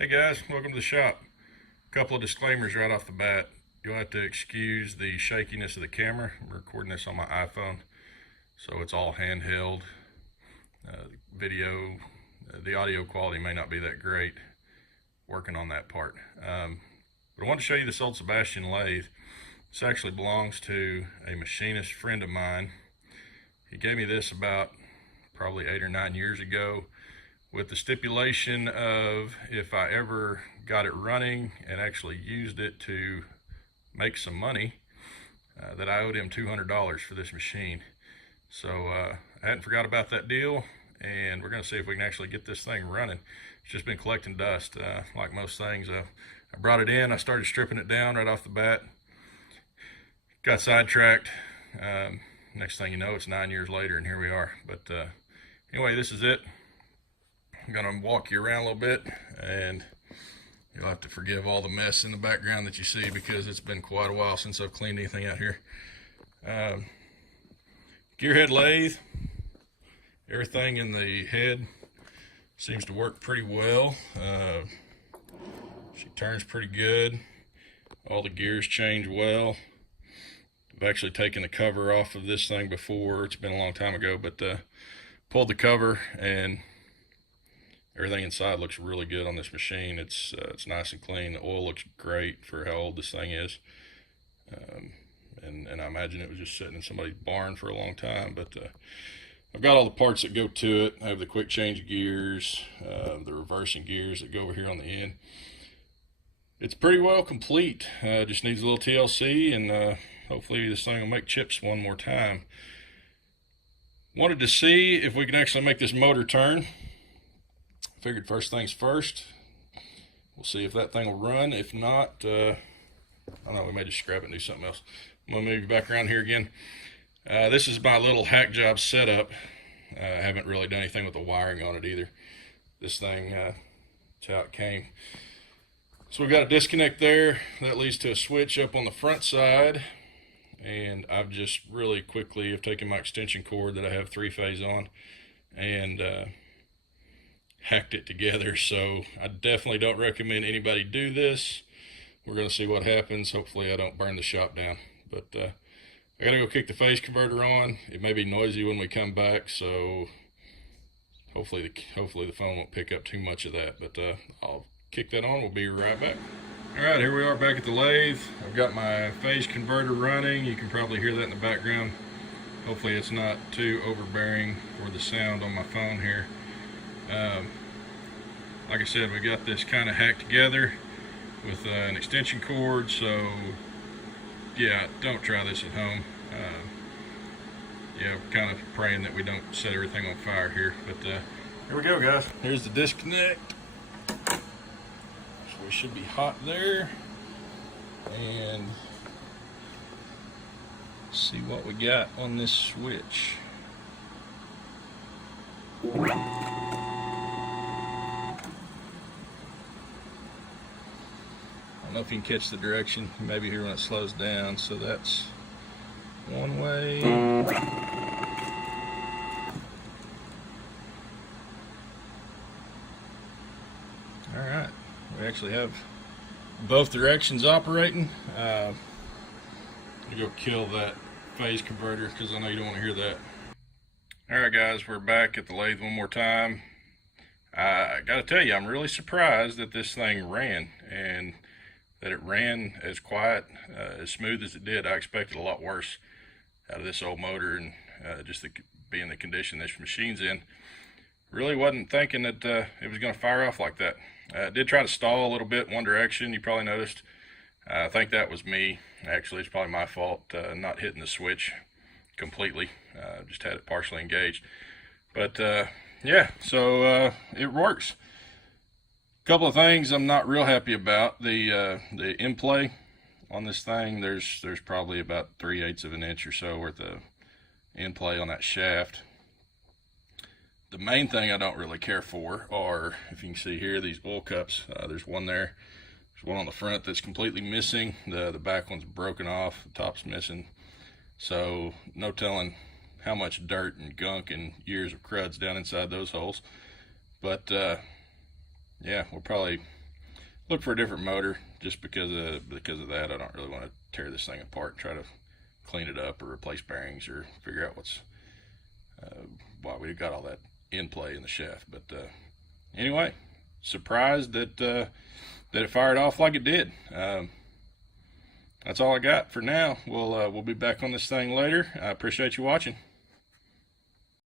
Hey guys, welcome to the shop. A couple of disclaimers right off the bat. You'll have to excuse the shakiness of the camera. I'm recording this on my iPhone, so it's all handheld. Video, the audio quality may not be that great. Working on that part. But I want to show you this old Sebastian Lathe. This actually belongs to a machinist friend of mine. He gave me this about probably 8 or 9 years ago, with the stipulation of if I ever got it running and actually used it to make some money, that I owed him $200 for this machine. So I hadn't forgot about that deal, and we're going to see if we can actually get this thing running. It's just been collecting dust, like most things. I brought it in, I started stripping it down right off the bat, got sidetracked. Next thing you know, it's 9 years later, and here we are. But anyway, this is it. I'm gonna walk you around a little bit, and you'll have to forgive all the mess in the background that you see because it's been quite a while since I've cleaned anything out here. Gearhead lathe, everything in the head seems to work pretty well. She turns pretty good. All the gears change well. I've actually taken the cover off of this thing before. It's been a long time ago, but pulled the cover, and everything inside looks really good on this machine. It's nice and clean. The oil looks great for how old this thing is. And I imagine it was just sitting in somebody's barn for a long time. But I've got all the parts that go to it. I have the quick change gears, the reversing gears that go over here on the end. It's pretty well complete. Just needs a little TLC, and hopefully this thing will make chips one more time. Wanted to see if we can actually make this motor turn. Figured first things first. We'll see if that thing will run. If not, I don't know, we may just scrap it and do something else. I'm gonna move you back around here again. This is my little hack job setup. I haven't really done anything with the wiring on it either. This thing, that's how it came. So we've got a disconnect there. That leads to a switch up on the front side. And I've just really quickly have taken my extension cord that I have 3-phase on and hacked it together. So I definitely don't recommend anybody do this. We're going to see what happens. Hopefully I don't burn the shop down. But I got to go kick the phase converter on. It may be noisy when we come back, so hopefully the phone won't pick up too much of that. But I'll kick that on. We'll be right back. All right, here we are back at the lathe. I've got my phase converter running. You can probably hear that in the background. Hopefully it's not too overbearing for the sound on my phone here. Like I said, we got this kind of hacked together with an extension cord, so yeah, don't try this at home. Yeah, we're kind of praying that we don't set everything on fire here, but here we go, guys. Here's the disconnect. So we should be hot there, and see what we got on this switch. I don't know if you can catch the direction, maybe here when it slows down. So that's one way. All right, we actually have both directions operating. I'm gonna go kill that phase converter because I know you don't want to hear that. All right, guys, we're back at the lathe one more time. I gotta tell you, I'm really surprised that this thing ran, and that it ran as quiet, as smooth as it did. I expected a lot worse out of this old motor, and just being the condition this machine's in. Really wasn't thinking that it was going to fire off like that. It did try to stall a little bit in one direction, you probably noticed. I think that was me. Actually, it's probably my fault not hitting the switch completely. Just had it partially engaged. But yeah, so it works. Couple of things I'm not real happy about. The end play on this thing, there's probably about 3/8 of an inch or so worth of end play on that shaft. The main thing I don't really care for are, if you can see here, these oil cups. There's one there. There's one on the front that's completely missing. The back one's broken off. The top's missing. So no telling how much dirt and gunk and years of crud's down inside those holes. But yeah, we'll probably look for a different motor just because of that. I don't really want to tear this thing apart and try to clean it up or replace bearings or figure out why we got all that in play in the shaft. But anyway, surprised that it fired off like it did. That's all I got for now. We'll be back on this thing later. I appreciate you watching.